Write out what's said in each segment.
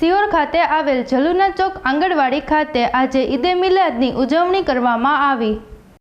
સિયોર ખાતે આવેલ જલુના ચોક આંગણવાડી ખાતે આજે ઈદે મિલાદની ઉજવણી કરવામાં આવી.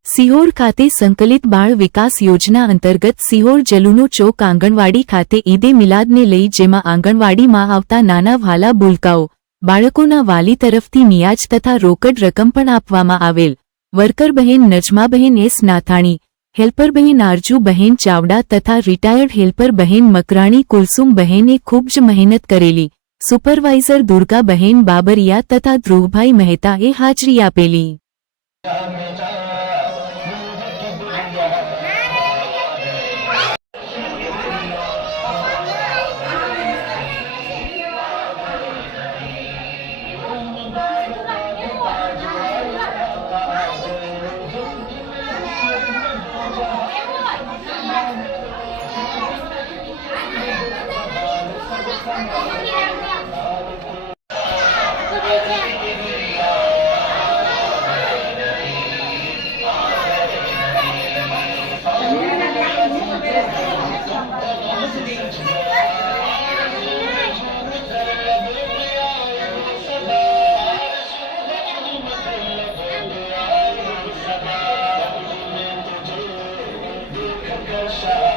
સિહોર ખાતે સંકલિત બાળ વિકાસ યોજના અંતર્ગત સિહોર જલુનો ચોક આંગણવાડી ખાતે ઈદે મિલાદને લઈ જેમાં આંગણવાડીમાં આવતા નાના વ્હાલા ભૂલકાઓ, બાળકોના વાલી તરફથી નિયાજ તથા રોકડ રકમ પણ આપવામાં આવેલ. વર્કર બહેન નજમાબહેન એસ નાથાણી હેલ્પર બહેન આરજુ બહેન ચાવડા તથા રિટાયર્ડ હેલ્પર બહેન મકરાણી કુલસુમ બહેને ખૂબ જ મહેનત કરેલી. સુપરવાઇઝર દુર્ગા બહેન બાબરિયા તથા ધ્રુવભાઈ મહેતાએ હાજરી આપેલી good shot.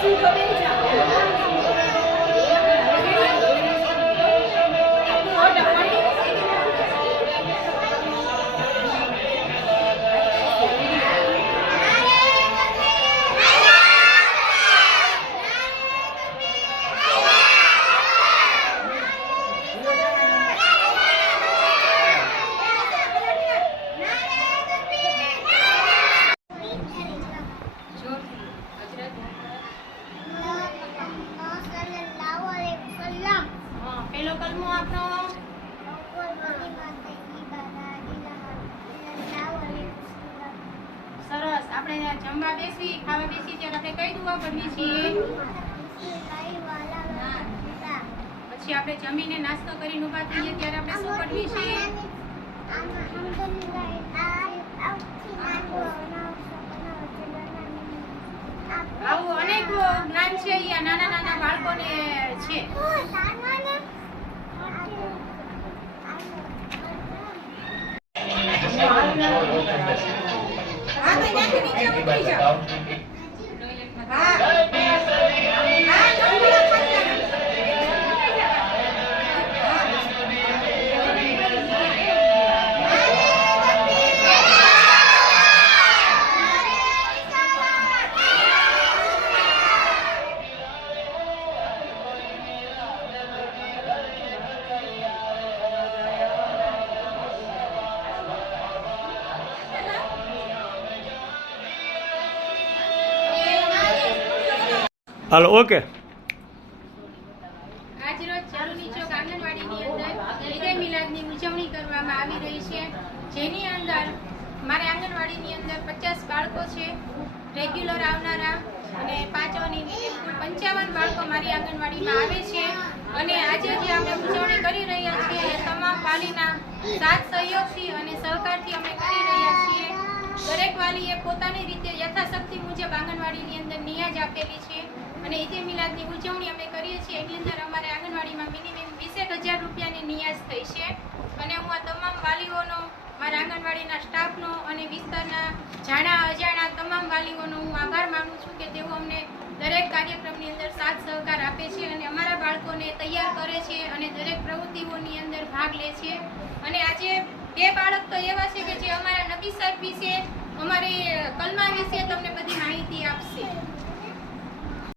હા, સરસ. આપણે જમવા બેસી, ખાવા બેસી ત્યારે આપણે કઈ દુઆ કરીએ છીએ? પછી આપણે જમીને નાસ્તો કરીને ઊભા થઈએ, ત્યારે આપણે શું કરીએ છીએ? આવું અનેક જ્ઞાન છે. એ નાના નાના બાળકોને છે. હા તો ત્યાંથી નીચે ઉતરી જાઓ હા રહી છે. જેની અંદર મારે આંગણવાડીની અંદર પચાસ બાળકો છે. રેગ્યુલર આવનારા અને પાંચવાની પંચાવન બાળકો મારી આંગણવાડીમાં આવે છે. અને આજે જે અમે ઉજવણી કરી રહ્યા છીએ તમામ વાલીના સાથ સહયોગથી અને સહકારથી અમે કરી રહ્યા છીએ. દરેક વાલીએ પોતાની રીતે યથાશક્તિ મુજબ આંગણવાડીની અંદર નિયાજ આપેલી છે. અને ઈદે મિલાદની ઉજવણી અમે કરીએ છીએ, એની અંદર અમારે આંગણવાડીમાં મિનિમમ વીસેક હજાર રૂપિયાની નિયાઝ થઈ છે. અને હું આ તમામ વાલીઓનો, મારા આંગણવાડીના સ્ટાફનો અને વિસ્તારના જાણા અજાણા તમામ વાલીઓનો હું આભાર માનું છું કે તેઓ અમને દરેક કાર્યક્રમની અંદર સાથ સહકાર આપે છે અને અમારા બાળકોને તૈયાર કરે છે અને દરેક પ્રવૃત્તિઓની અંદર ભાગ લે છે. અને આજે બે બાળક તો એવા છે કે જે અમારા નબી સાહેબ વિશે અમારી કલમા વિશે તમને બધી માહિતી આપશે.